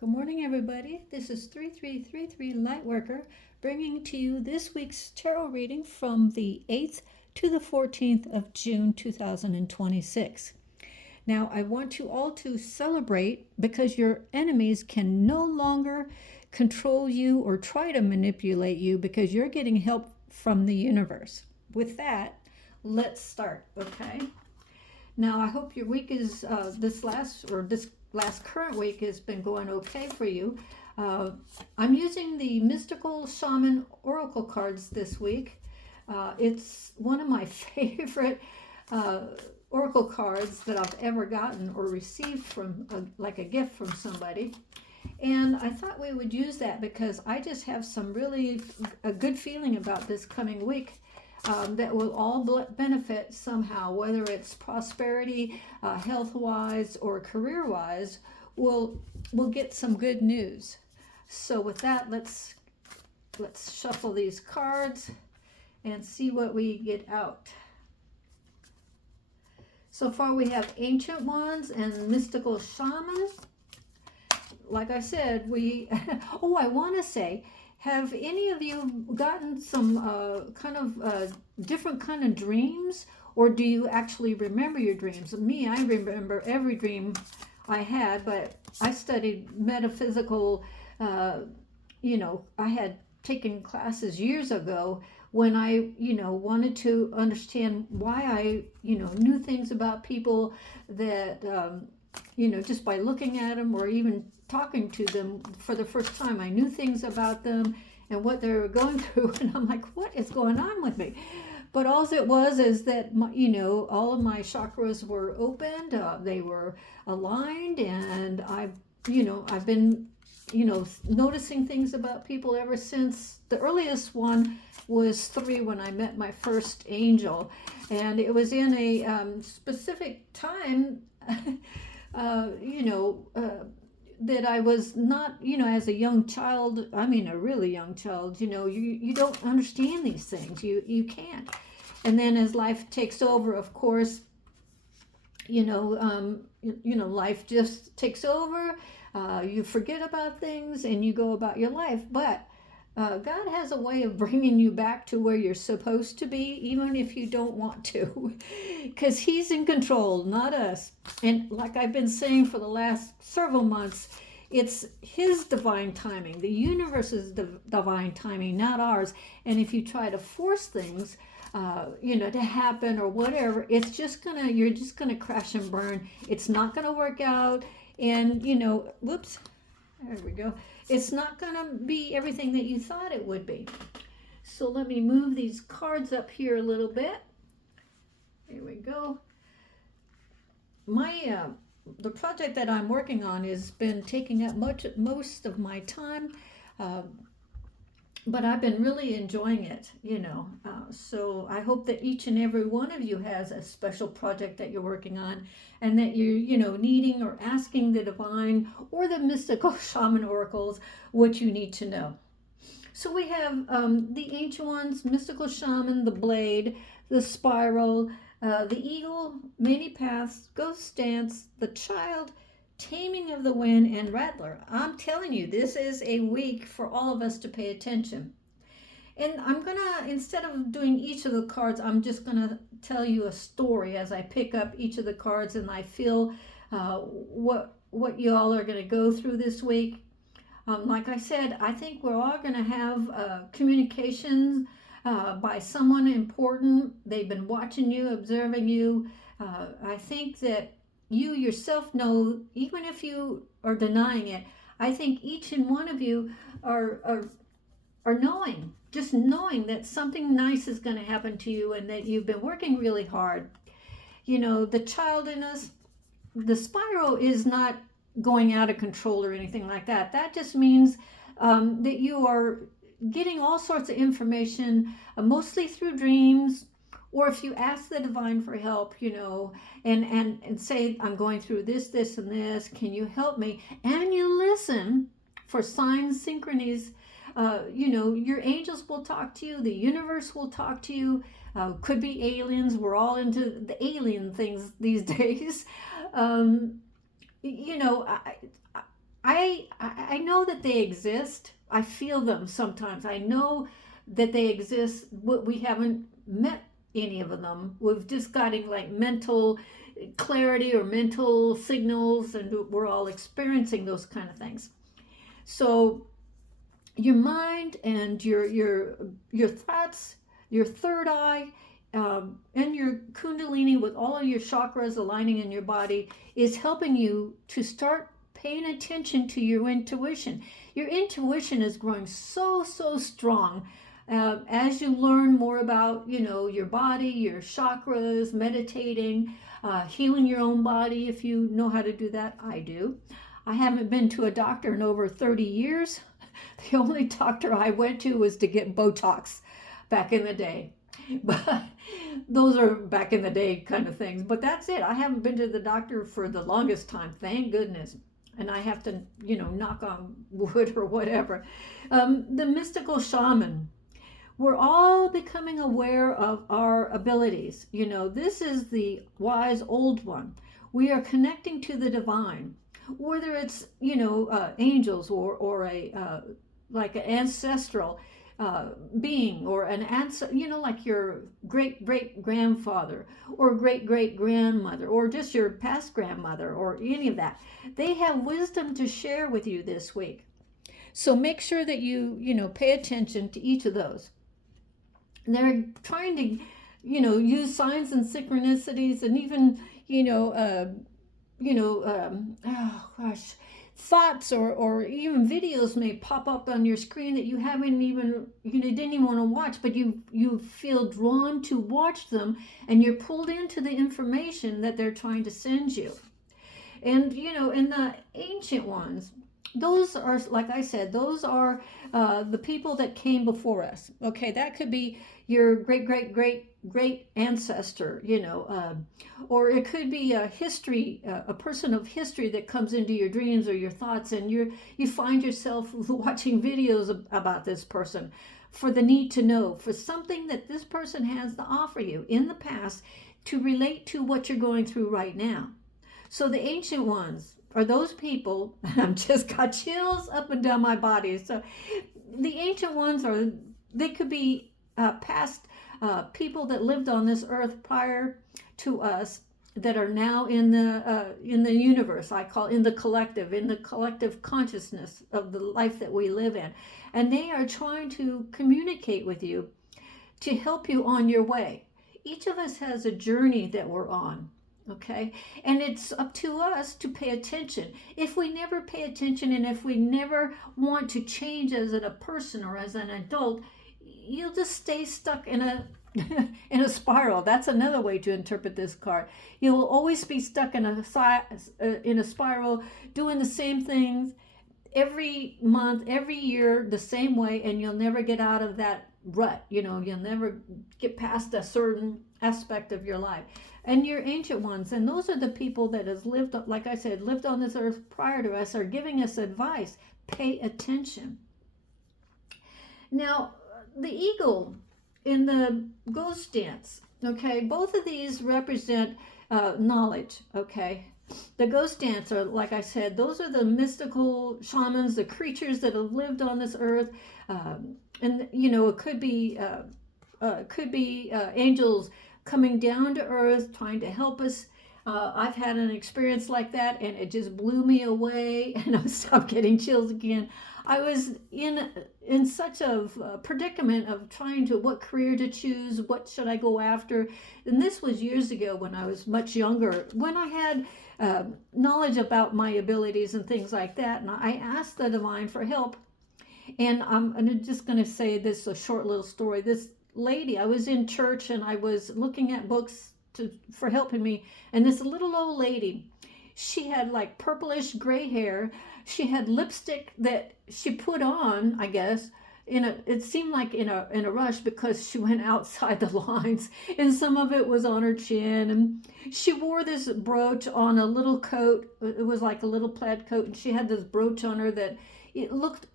Good morning, everybody. This is 3333 Lightworker bringing to you this week's tarot reading from the 8th to the 14th of June 2026. Now, I want you all to celebrate because your enemies can no longer control you or try to manipulate you because you're getting help from the universe. With that, let's start, okay? Now, I hope your week is this last current week has been going okay for you. I'm using the Mystical Shaman Oracle cards this week. It's one of my favorite Oracle cards that I've ever gotten or received from like a gift from somebody. And I thought we would use that because I just have some really a good feeling about this coming week. That will all benefit somehow, whether it's prosperity, health-wise, or career-wise. We'll get some good news. So with that, let's shuffle these cards and see what we get out. So far, we have Ancient Ones and Mystical Shaman. Like I said, I want to say, have any of you gotten some different kind of dreams, or do you actually remember your dreams? Me, I remember every dream I had, but I studied metaphysical, I had taken classes years ago when I, wanted to understand why I, knew things about people that, just by looking at them or even talking to them for the first time, I knew things about them and what they were going through, and I'm like, what is going on with me? But all it was is that all of my chakras were opened, they were aligned, and I've been noticing things about people ever since. The earliest one was 3 when I met my first angel, and it was in a specific time. That I was not, as a young child, I mean a really young child, you don't understand these things. You can't. And then as life takes over, of course, life just takes over. You forget about things and you go about your life. But God has a way of bringing you back to where you're supposed to be, even if you don't want to, because He's in control, not us. And like I've been saying for the last several months, it's His divine timing, the universe's divine timing, not ours. And if you try to force things, to happen or whatever, you're just gonna crash and burn. It's not gonna work out, and whoops, there we go. It's not going to be everything that you thought it would be. So let me move these cards up here a little bit. Here we go. The project that I'm working on has been taking up most of my time, but I've been really enjoying it, so I hope that each and every one of you has a special project that you're working on, and that you're, needing or asking the divine or the mystical shaman oracles what you need to know. So we have the Ancient Ones, Mystical Shaman, the Blade, the Spiral, the Eagle, Many Paths, Ghost Dance, the Child, Taming of the Wind, and Rattler. I'm telling you, this is a week for all of us to pay attention. And I'm gonna, instead of doing each of the cards, I'm just gonna tell you a story as I pick up each of the cards, and I feel what you all are gonna go through this week. Like I said, I think we're all gonna have communications by someone important. They've been watching you, observing you. I think that you yourself know, even if you are denying it, I think each and one of you are knowing, just knowing that something nice is going to happen to you and that you've been working really hard. The child in us, the spiral is not going out of control or anything like that. That just means that you are getting all sorts of information, mostly through dreams, or if you ask the divine for help, and say, I'm going through this, and this, can you help me? And you listen for signs, synchronies. Your angels will talk to you, the universe will talk to you. Could be aliens. We're all into the alien things these days. I I know that they exist. I feel them sometimes. I know that they exist. We haven't met any of them. We've just gotten like mental clarity or mental signals, and we're all experiencing those kind of things. So your mind and your thoughts, your third eye, and your kundalini with all of your chakras aligning in your body is helping you to start paying attention to your intuition. Your intuition is growing so strong as you learn more about your body, your chakras, meditating, healing your own body if you know how to do that. I do. I haven't been to a doctor in over 30 years. The only doctor I went to was to get Botox back in the day. But those are back in the day kind of things. But that's it. I haven't been to the doctor for the longest time. Thank goodness. And I have to, knock on wood or whatever. The mystical shaman. We're all becoming aware of our abilities. This is the wise old one. We are connecting to the divine, whether it's angels or a like an ancestral being, or an like your great grandfather or great grandmother, or just your past grandmother, or any of that. They have wisdom to share with you this week. So make sure that you pay attention to each of those. They're trying to use signs and synchronicities, and even oh gosh, thoughts or even videos may pop up on your screen that you haven't even didn't even want to watch, but you feel drawn to watch them, and you're pulled into the information that they're trying to send you. And in the ancient ones, those are, like I said, those are the people that came before us. Okay, that could be your great ancestor, or it could be a history, a person of history that comes into your dreams or your thoughts, and you find yourself watching videos about this person for the need to know, for something that this person has to offer you in the past to relate to what you're going through right now. So the ancient ones are those people. I've just got chills up and down my body. So the ancient ones they could be past people that lived on this earth prior to us, that are now in the universe. I call in the collective consciousness of the life that we live in, and they are trying to communicate with you to help you on your way. Each of us has a journey that we're on. Okay, and it's up to us to pay attention. If we never pay attention, and if we never want to change as a person or as an adult, you'll just stay stuck in a in a spiral. That's another way to interpret this card. You will always be stuck in a spiral, doing the same things every month, every year, the same way, and you'll never get out of that rut. You'll never get past a certain aspect of your life. And your ancient ones, and those are the people that has lived, like I said, lived on this earth prior to us, are giving us advice. Pay attention. Now, the eagle in the ghost dance, okay, both of these represent knowledge, okay. The ghost dance are, like I said, those are the mystical shamans, the creatures that have lived on this earth, and it could be angels coming down to earth, trying to help us. I've had an experience like that, and it just blew me away, and I'm getting chills again. I was in such a predicament of trying to what career to choose, what should I go after, and this was years ago when I was much younger, when I had knowledge about my abilities and things like that, and I asked the divine for help. And I'm just going to say this, a short little story. This lady, I was in church and I was looking at books for helping me, and this little old lady, she had like purplish gray hair. She had lipstick that she put on, I guess, it seemed like in a rush, because she went outside the lines, and some of it was on her chin, and she wore this brooch on a little coat. It was like a little plaid coat, and she had this brooch on her that it looked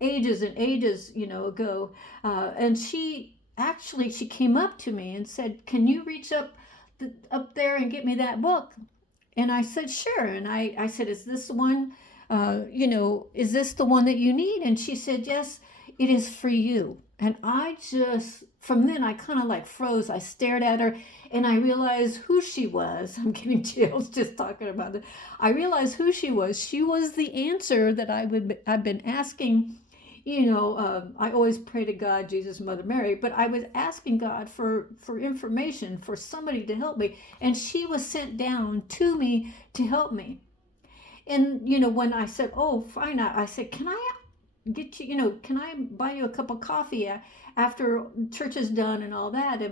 ages and ages ago, and she came up to me and said, "Can you reach up there and get me that book?" And I said, "Sure." And I said, "Is this the one is this the one that you need? And she said, yes, it is for you. And I just, from then, I kind of like froze. I stared at her and I realized who she was. I'm getting chills just talking about it. I realized who she was. She was the answer that I've been asking. I always pray to God, Jesus, Mother Mary, but I was asking God for information, for somebody to help me. And she was sent down to me to help me. And, when I said, oh, fine, I said, can I get you, can I buy you a cup of coffee after church is done and all that?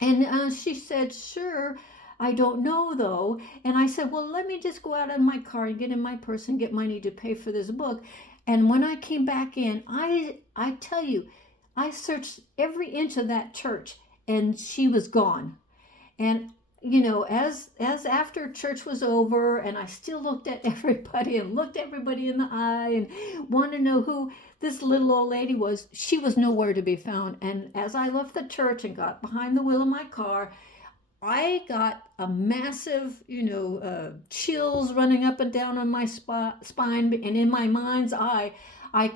And she said, sure. I don't know though. And I said, well, let me just go out in my car and get in my purse and get money to pay for this book. And when I came back in, I tell you, I searched every inch of that church and she was gone. And as after church was over and I still looked at everybody and looked everybody in the eye and wanted to know who this little old lady was, she was nowhere to be found. And as I left the church and got behind the wheel of my car, I got a massive, chills running up and down on my spine, and in my mind's eye, I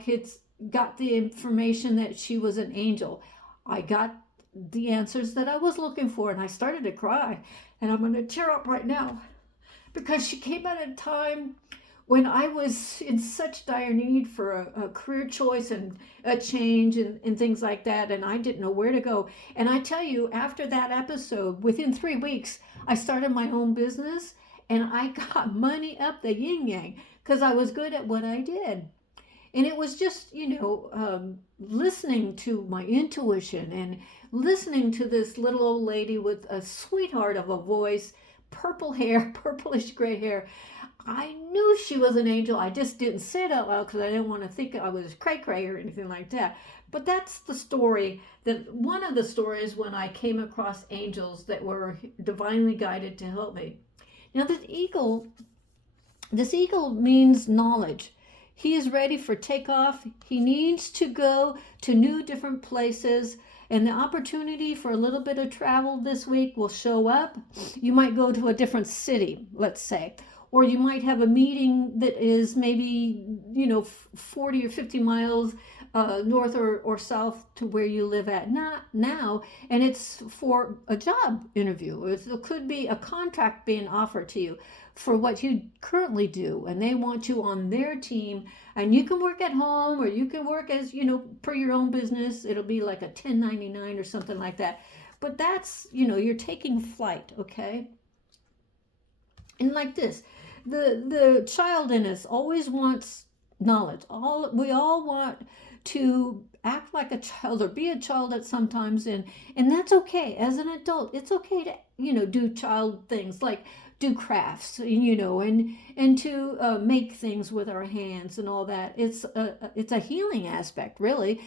got the information that she was an angel. I got the answers that I was looking for, and I started to cry, and I'm going to tear up right now because she came at a time when I was in such dire need for a career choice and a change and things like that, and I didn't know where to go. And I tell you, after that episode, within 3 weeks, I started my own business, and I got money up the yin yang because I was good at what I did. And it was just, listening to my intuition and listening to this little old lady with a sweetheart of a voice, purple hair, purplish gray hair. I knew she was an angel. I just didn't say it out loud because I didn't want to think I was cray-cray or anything like that. But that's the story, that one of the stories when I came across angels that were divinely guided to help me. Now this eagle means knowledge. He is ready for takeoff. He needs to go to new different places, and the opportunity for a little bit of travel this week will show up. You might go to a different city, let's say, or you might have a meeting that is maybe 40 or 50 miles north or south to where you live at now, and it's for a job interview. It could be a contract being offered to you for what you currently do, and they want you on their team, and you can work at home or you can work as per your own business. It'll be like a 1099 or something like that, but that's you're taking flight. Okay. And like this, the child in us always wants knowledge. We all want to act like a child or be a child at sometimes, and that's okay. As an adult, it's okay to do child things like do crafts, and to make things with our hands and all that. It's a healing aspect, really.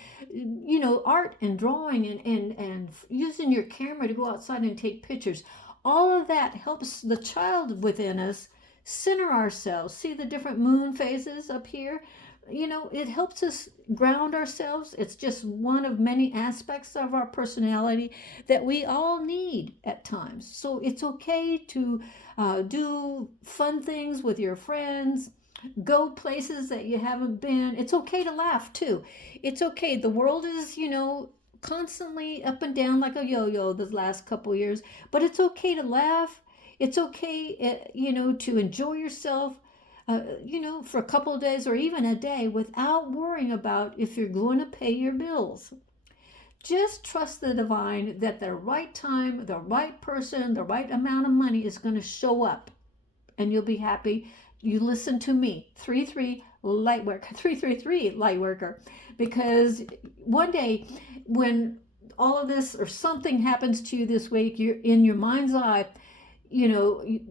Art and drawing and using your camera to go outside and take pictures. All of that helps the child within us center ourselves. See the different moon phases up here? It helps us ground ourselves. It's just one of many aspects of our personality that we all need at times. So it's okay to do fun things with your friends, go places that you haven't been. It's okay to laugh too. It's okay. The world is, constantly up and down like a yo-yo the last couple years, but it's okay to laugh. It's okay, to enjoy yourself, for a couple of days or even a day without worrying about if you're going to pay your bills. Just trust the divine that the right time, the right person, the right amount of money is going to show up, and you'll be happy. You listen to me, 333 light worker, because one day when all of this or something happens to you this week, you're in your mind's eye,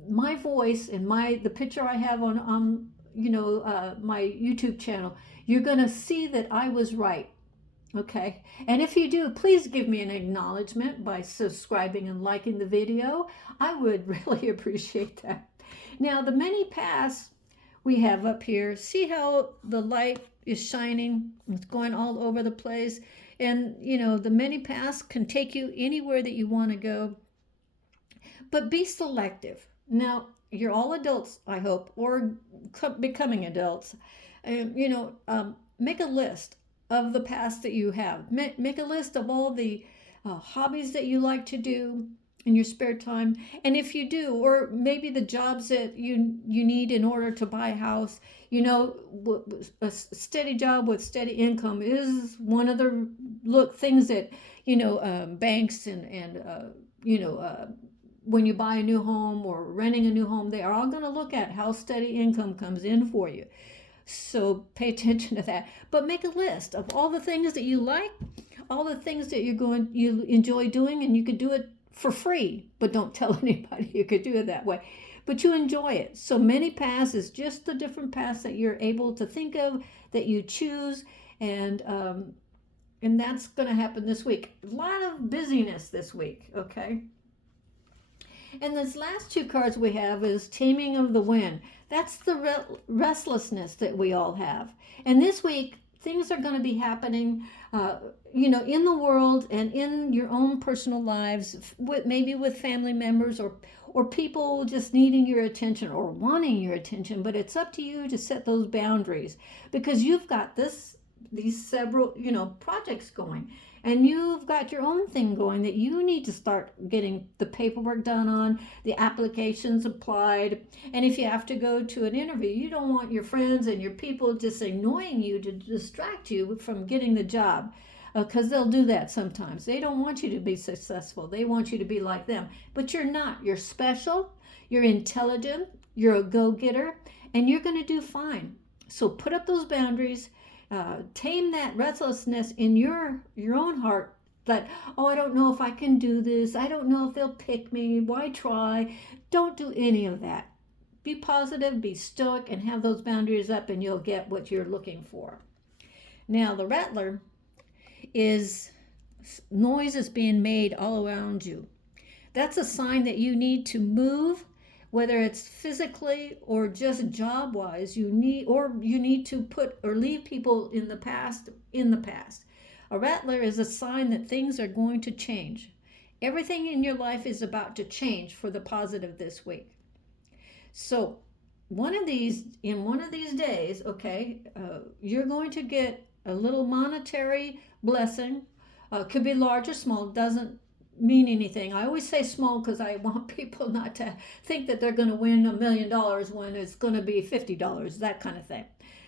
my voice and the picture I have on my YouTube channel, you're going to see that I was right. Okay. And if you do, please give me an acknowledgement by subscribing and liking the video. I would really appreciate that. Now, the many paths we have up here, see how the light is shining? It's going all over the place. And, the many paths can take you anywhere that you want to go. But be selective. Now, you're all adults, I hope, or becoming adults. Make a list of the past that you have. Make a list of all the hobbies that you like to do in your spare time, and if you do, or maybe the jobs that you need in order to buy a house. A steady job with steady income is one of the things that banks and you know uh, when you buy a new home or renting a new home, they are all going to look at how steady income comes in for you. So pay attention to that. But make a list of all the things that you like, all the things that you enjoy doing, and you could do it for free, but don't tell anybody you could do it that way. But you enjoy it. So many paths is just the different paths that you're able to think of that you choose, and that's going to happen this week. A lot of busyness this week. Okay. And these last two cards we have is Taming of the Wind. That's the restlessness that we all have. And this week, things are going to be happening, in the world and in your own personal lives, maybe with family members or people just needing your attention or wanting your attention. But it's up to you to set those boundaries, because you've got these several, projects going. And you've got your own thing going that you need to start getting the paperwork done on, the applications applied. And if you have to go to an interview, you don't want your friends and your people just annoying you to distract you from getting the job, because they'll do that sometimes. They don't want you to be successful. They want you to be like them. But you're not. You're special. You're intelligent. You're a go-getter. And you're going to do fine. So put up those boundaries. Tame that restlessness in your own heart, that, oh, I don't know if I can do this, I don't know if they'll pick me, why try? Don't do any of that. Be positive, be stoic, and have those boundaries up, and you'll get what you're looking for. Now the rattler is noise is being made all around you. That's a sign that you need to move, whether it's physically or just job wise. You need to put or leave people in the past. A rattler is a sign that things are going to change. Everything in your life is about to change for the positive this week. So one of these days, okay, you're going to get a little monetary blessing. Could be large or small, doesn't mean anything. I always say small because I want people not to think that they're going to win $1 million when it's going to be $50, that kind of thing.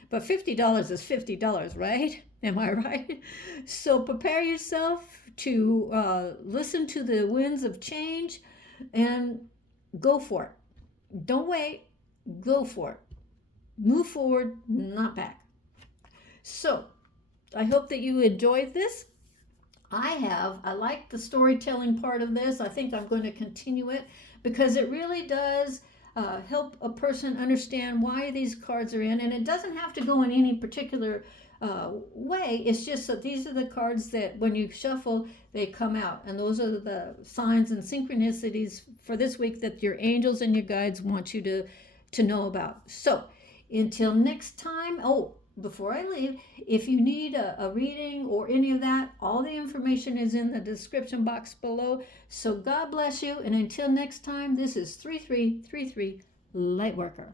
But $50 is $50, right? Am I right? So prepare yourself to listen to the winds of change and go for it. Don't wait. Go for it. Move forward, not back. So I hope that you enjoyed this. I like the storytelling part of this. I think I'm going to continue it because it really does help a person understand why these cards are in. And it doesn't have to go in any particular way. It's just that these are the cards that when you shuffle, they come out. And those are the signs and synchronicities for this week that your angels and your guides want you to know about. So until next time, before I leave, if you need a reading or any of that, all the information is in the description box below. So God bless you. And until next time, this is 3333 Lightworker.